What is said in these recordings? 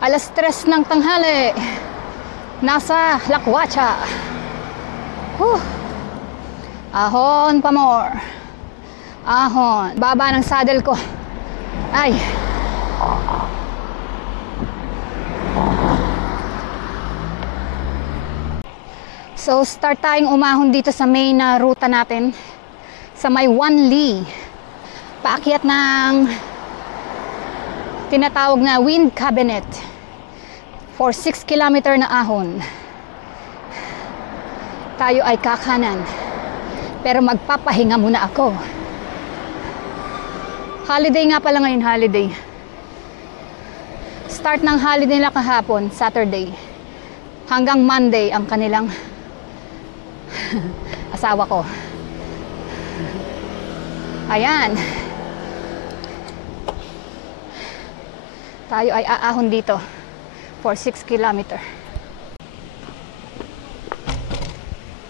Alas 3 ng tanghali. Nasa Lakwacha. Ahon pa more. Ahon. Baba ng saddle ko. Ay. So start tayong umahon dito sa main na ruta natin. Sa may Wanli. Paakyat ng tinatawag na wind cabinet. For 6 kilometer na ahon. Tayo ay kakanan. Pero magpapahinga muna ako. Holiday nga pala ngayon, holiday. Start ng holiday nila kahapon, Saturday. Hanggang Monday ang kanilang asawa ko. Ayan. Tayo ay aahon dito for 6 kilometer.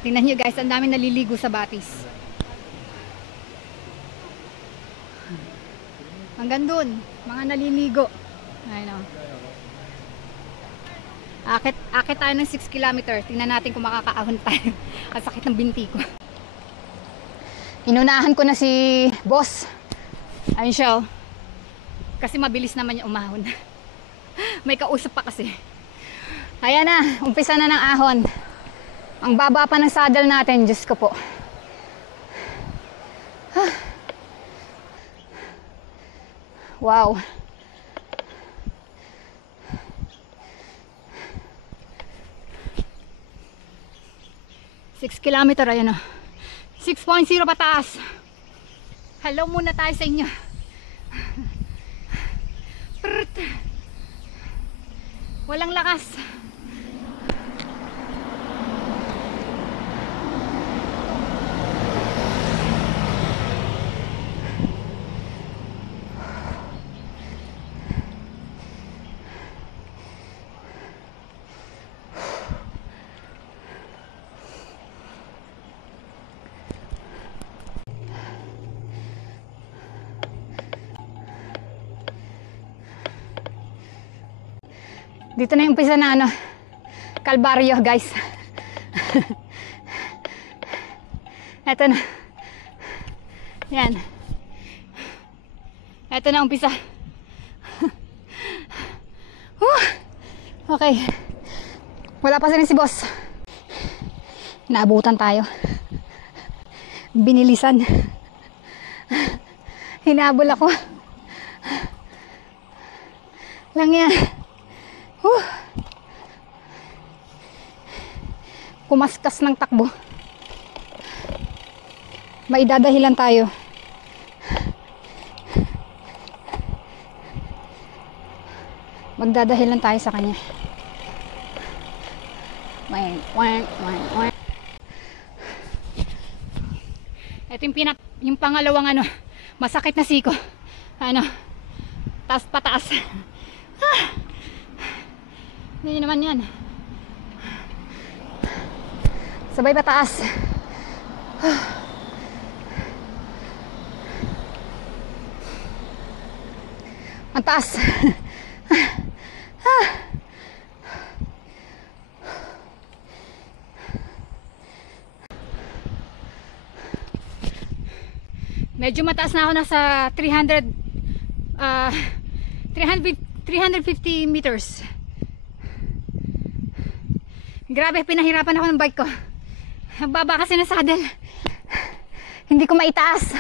Tingnan nyo guys, ang dami naliligo sa Batis. Hanggang dun, mga naliligo. Ayun o. Akit tayo ng 6 kilometer. Tingnan natin kung makakaahon tayo. Ang sakit ng binti ko. Inunahan ko na si boss. Ayun siya o. Kasi mabilis naman niya umahon. May kausap pa kasi. Ayan na, umpisa na ng ahon. Ang baba pa ng saddle natin, Diyos ko po. Wow. Six kilometer, ayan o. 6.0 pataas. Hello muna tayo sa inyo. Walang lakas. Dito na yung umpisa na ano, Kalbaryo guys. Eto na. Yan. Eto na umpisa. Okay. Wala pa rin si boss. Naabutan tayo. Binilisan. Hinabol ako. Lang yan. Kumaskas ng takbo. May dadahilan tayo. Magdadahilan tayo sa kanya. Ito yung pangalawang ano, masakit na siko. Ano, taas pataas. Hindi naman yan. Sabay pataas. Ang taas. Medyo mataas na ako, nasa 350 meters. Grabe, pinahirapan ako ng bike ko. Ang baba kasi ng saddle. Hindi ko maitaas.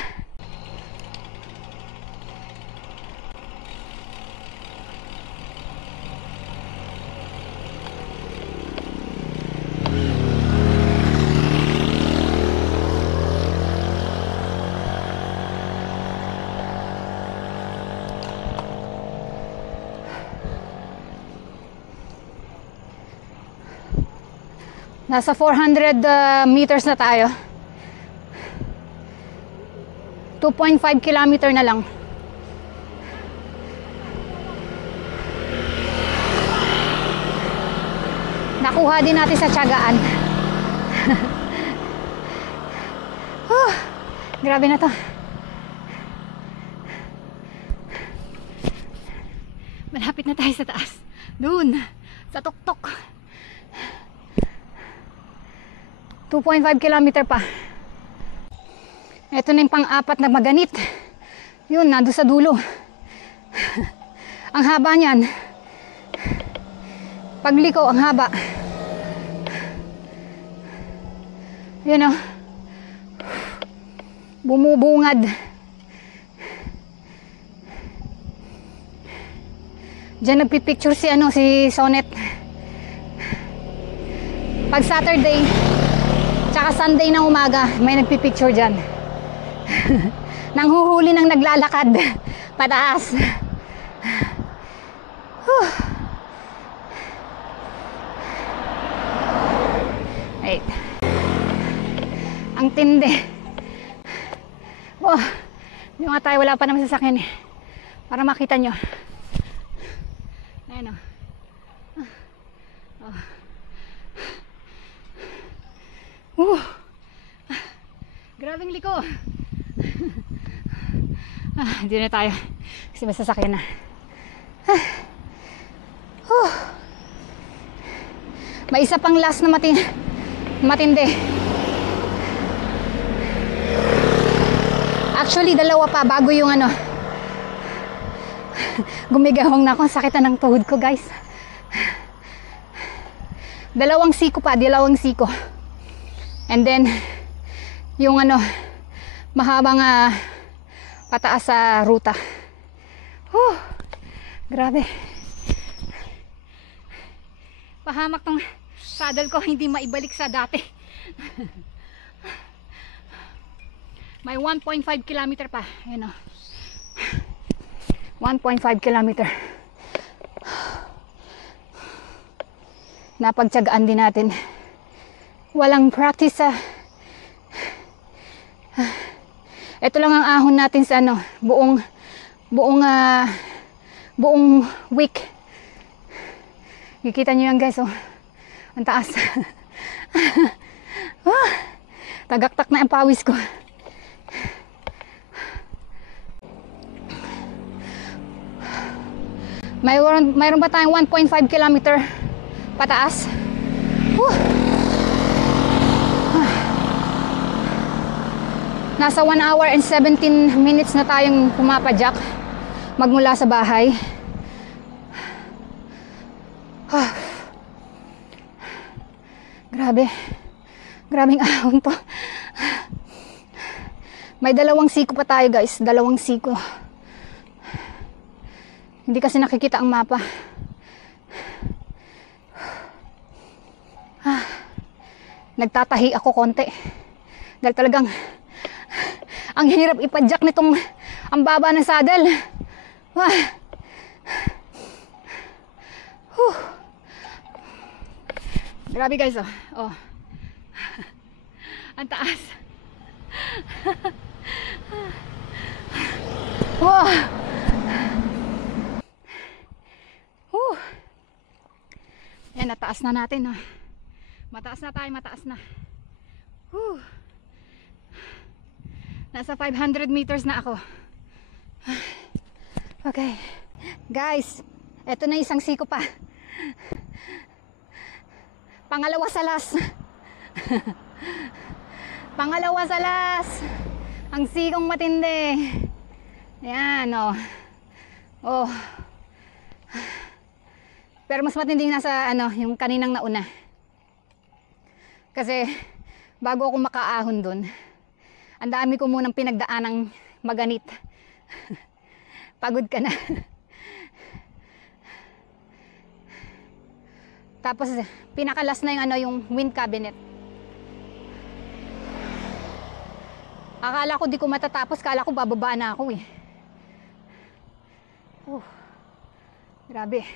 Nasa 400 meters na tayo. 2.5 kilometer na lang. Nakuha din natin sa tiyagaan. Grabe na to. Malapit na tayo sa taas. Dun, sa tuktok. 2.5 kilometer pa. Ito na yung pang-apat na maganit. Yun, nando sa dulo. Ang haba niyan. Pagliko, ang haba. Yun o. Bumubungad. Diyan nagpipicture si Sonet. Pag Saturday tsaka Sunday ng umaga, may nagpipicture dyan. Nanghuhuli ng naglalakad pataas. Wait. Ang tindi. Oh, yung nga tayo, wala pa naman sasakyan eh. Para makita nyo. Ayan o. Grabing liko. Hindi na tayo. Kasi may sasakyan na. May isa pang last na matindi. Actually, dalawa pa bago yung gumigawang na ako. Sakit na ng tuhod ko, guys. Dalawang siko. And then, yung mahabang pataas sa ruta. Grabe. Pahamak tong saddle ko, hindi maibalik sa dati. May 1.5 kilometer pa. Ayan o. 1.5 kilometer. Napagtyagaan din natin. Walang practice sa ito lang ang ahon natin sa buong week. Kikita nyo yan, guys, oh. Ang taas. Tagaktak na ang pawis ko. Mayroon ba tayong 1.5 kilometer pataas? Nasa 1 hour and 17 minutes na tayong pumapadyak magmula sa bahay. Grabing ahon to. May 2 siko pa tayo, guys. 2 siko. Hindi kasi nakikita ang mapa. Nagtatahi ako konti. Dahil talagang ang hirap ipadyak nitong ang baba ng saddle. Grabe, guys, oh. Ang taas. Yan, nataas na natin, mataas na tayo, mataas na. Nasa 500 meters na ako. Okay, guys, eto na isang siko pa. Pangalawa sa last. Pangalawa sa last. Ang sikong matindi. Yan, oh. Pero mas matindi nasa yung kaninang nauna. Kasi bago ako makaahon dun, ang dami ko munang pinagdaanang maganit. Pagod ka na. Tapos pinakalas na yung wind cabinet. Akala ko di ko matatapos, akala ko bababa na ako eh. Grabe.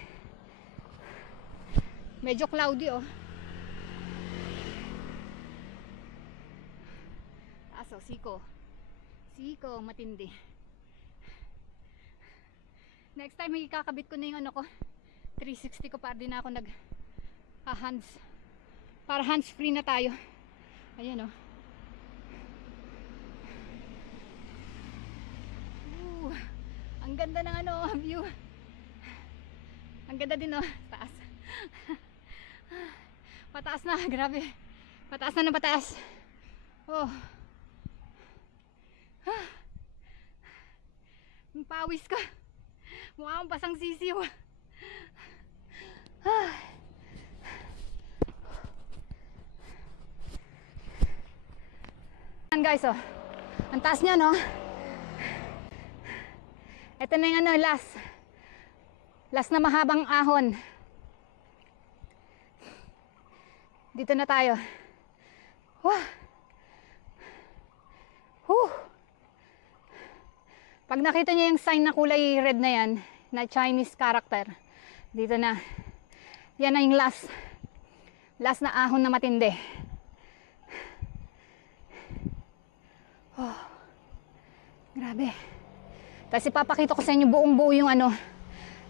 Medyo cloudy, oh. Aso, siko. Siko, matindi. Next time, ikakabit ko na yung 360 ko para din ako hands. Para hands free na tayo. Ayan, oh. Ang ganda ng view. Ang ganda din, oh. Taas. Pataas na, grabe. Pataas na ng pataas. Oh. Ang pawis ka. Mukha akong pasang sisiw. Guys, oh. Ang taas niya, no? Ito na yung ano, last na mahabang ahon. Dito na tayo. Wah. Pag nakita niyo yung sign na kulay red na yan, na Chinese character, dito na. Yan na yung last na ahon na matindi. Oh. Grabe. Tapos ipapakita ko sa inyo buong buo yung ano,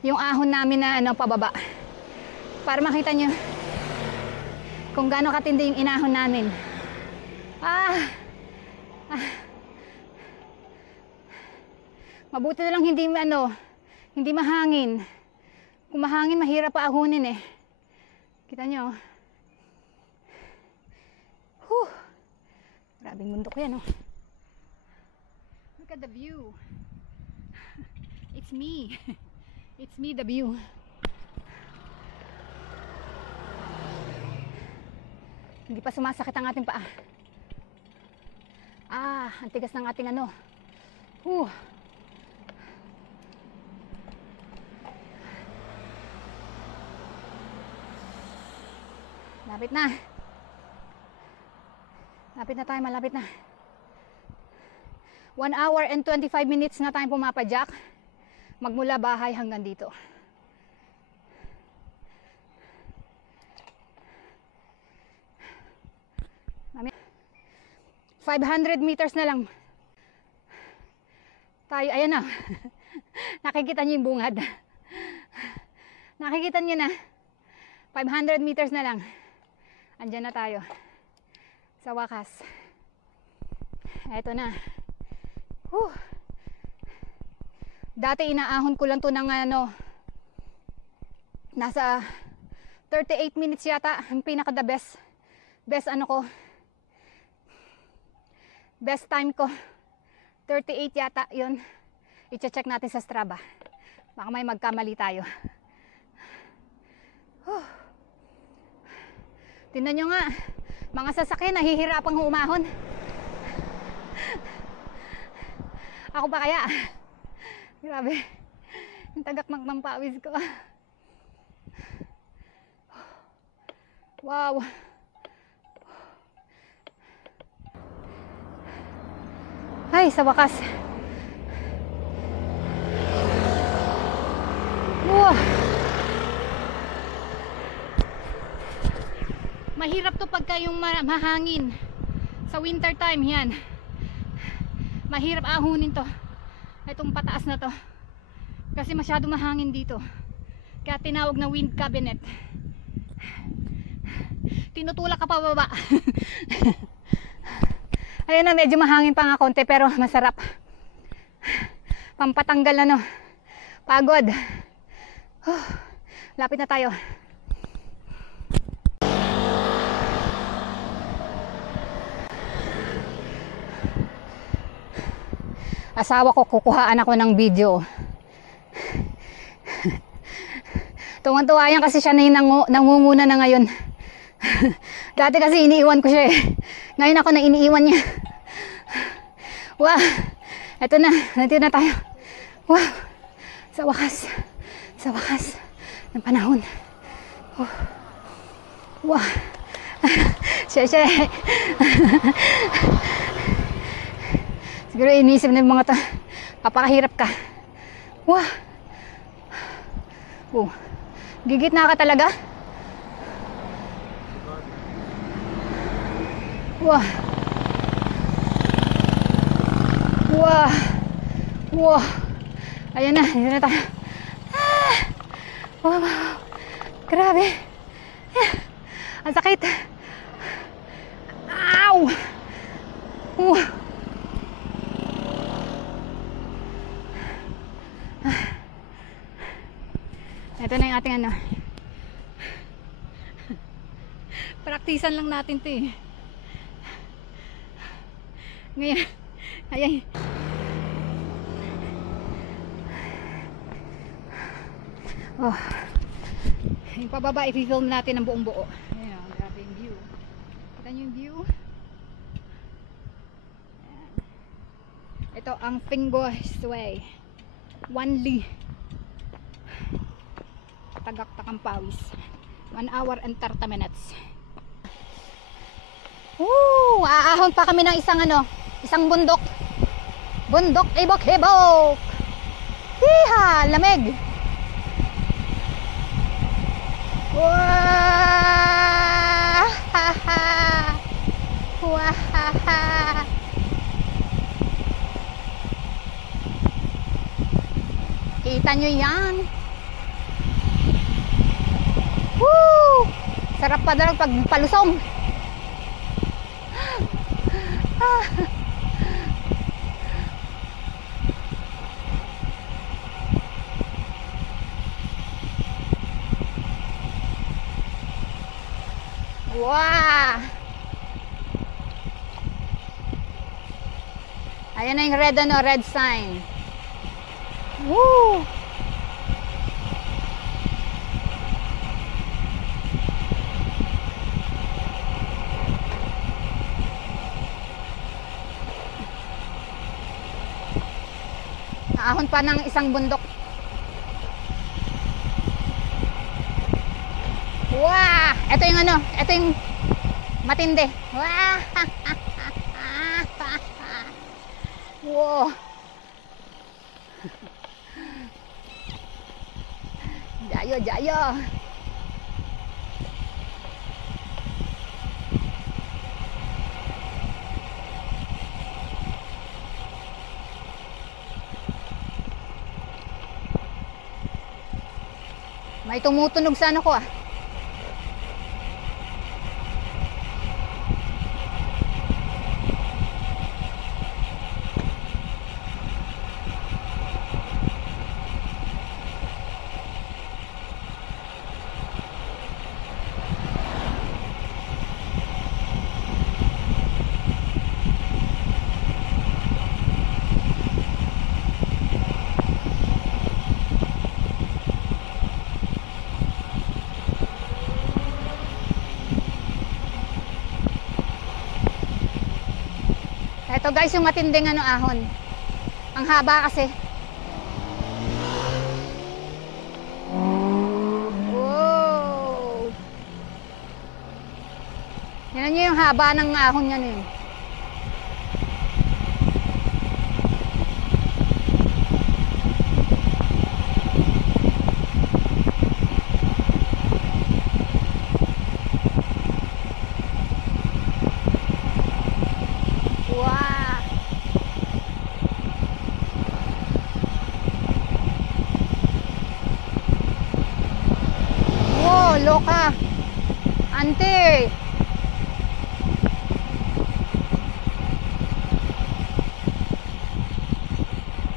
yung ahon namin na ano pababa. Para makita niyo kung gaano katindi yung inahon namin. Mabuti na lang hindi mahangin. Kung mahangin, mahirap pa ahonin eh. Kita nyo. Grabing bundok yan, oh. Look at the view. It's me. It's me, the view. Hindi pa sumasakit ang ating paa. Ang tigas ng ating ano. Lapit na. Lapit na tayo, malapit na. 1 hour and 25 minutes na tayong pumapadyak. Magmula bahay hanggang dito. Mami, 500 meters na lang. Tayo, ayan na. Nakikita niyo yung bungad. Nakikita niyo na. 500 meters na lang. Andyan na tayo. Sa wakas. Eto na. Dati inaahon ko lang to ng ano, nasa 38 minutes yata. Ang pinaka the best ano ko, best time ko 38 yata yun. I-check natin sa Strava, baka may magkamali tayo. Tingnan nyo nga, mga sasakyan nahihirapang umahon. Ako pa kaya? Grabe, yung tagakmak ng pawis ko. Wow. Ay, sa wakas. Wow. Mahirap to pagka yung mahangin. Sa winter time yan. Mahirap ahunin to. Itong pataas na to. Kasi masyado mahangin dito. Kaya tinawag na wind cabinet. Tinutulak ka pa baba. Ayun na, medyo mahangin pa nga konti pero masarap. Pampatanggal ano, pagod. Lapit na tayo. Asawa ko, kukuhaan ako ng video. Tuwang-tuwa yan kasi siya na yung nangunguna na ngayon. Dati kasi iniiwan ko siya eh. Ngayon ako na iniiwan niya. Wow, eto na, nandito na tayo. Wow, sa wakas ng panahon. Wow. Siya. Siguro inisip ng mga to, papakahirap ka. Wow. Gigitna ka talaga. Wow. Ayan na, dito na tayo. Wow. Grabe. Ang sakit. Ow. Ito Ito na yung ating ano. Praktisan lang natin 'to eh. Ngayon, ayan. Oh. Yung pababa, i-film natin ang buong buo. Ayan, grabe yung view. Kita nyo yung view? Ayan. Ito ang Fingos Way. Wanli. Tagaktak ang pawis. 1 hour and 30 minutes. Woo! Aahon pa kami ng isang bundok. Bundok ibok-hibok. Hiha! Lamig! Wah! Ha ha! Wah! Ha ha! Kita nyo yan? Woo! Sarap pa daw pag palusong. Wow! Ayan na yung red sign. Woo! Ahon pa ng isang bundok. Wow! Ito yung matindi. Wow! Wow! Jayo. May tumutunog sa ano ko ah. Ito guys yung matinding ahon. Ang haba kasi. Wow! Yan nyo yung haba ng ahon yan eh. Loka. Ante.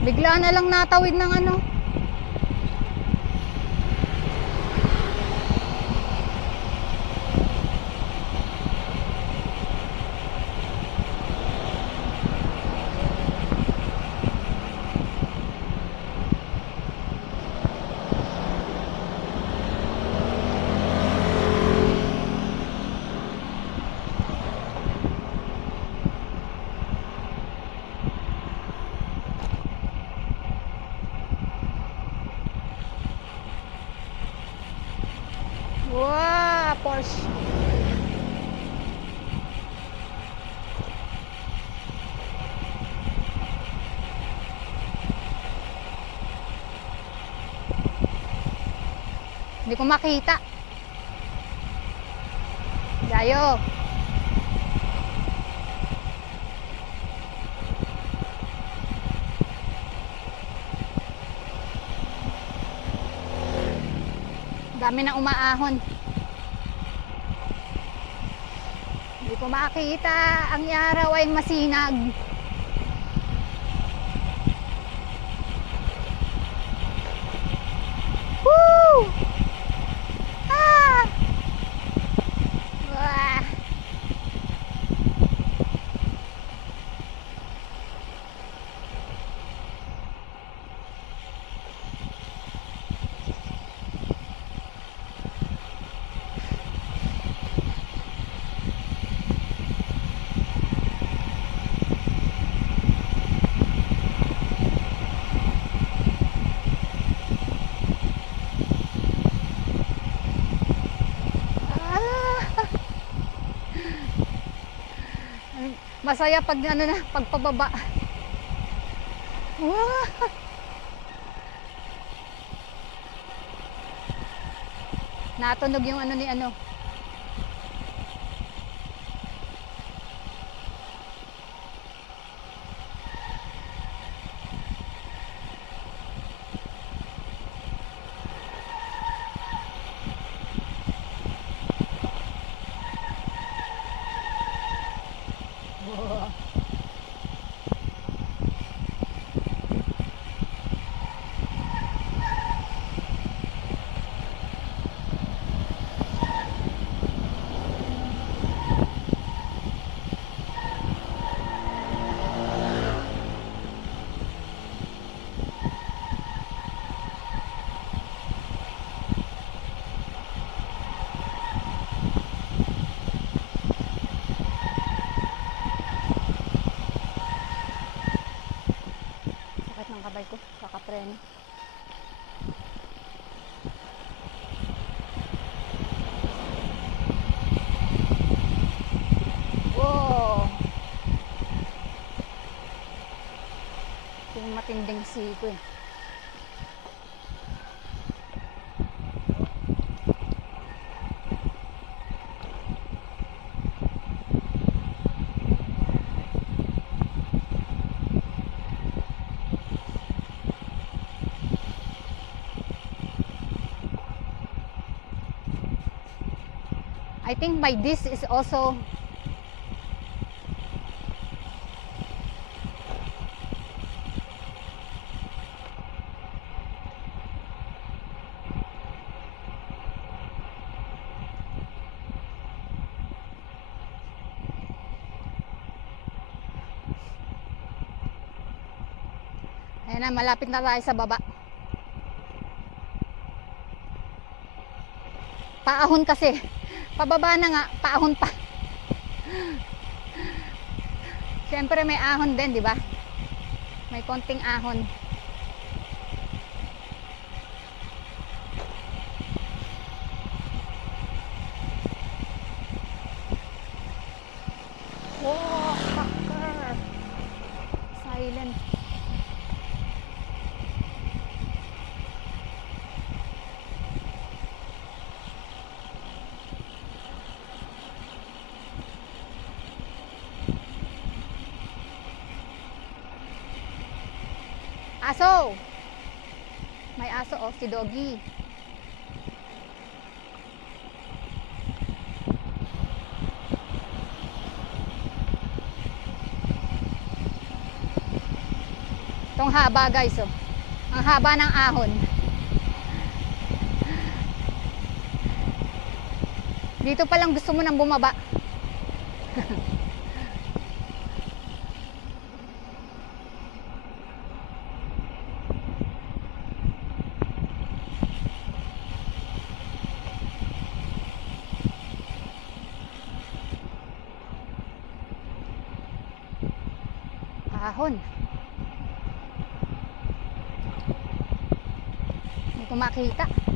Bigla na lang natawid ng ano. Wow, Porsche. Hindi ko makita. Dayo. Dami na umaahon. Hindi ko makita. Ang araw ay masinag. Woo! Masaya pag ano na, pagpababa. Wow! Natunog yung ano ni ano. Wow. Sakit ng kamay ko, kakapreno. Wow! Yung matinding siko eh. I think by this is also ayan na, malapit na tayo sa baba. Paahon kasi. Pababa na nga, paahon pa. Siyempre may ahon din, di ba? May konting ahon. Wow, fucker. Silent. Aso! May aso oh, si Doggy. Itong haba guys oh. Ang haba ng ahon. Dito pa lang gusto mo nang bumaba. Ahon. Hindi ko makita.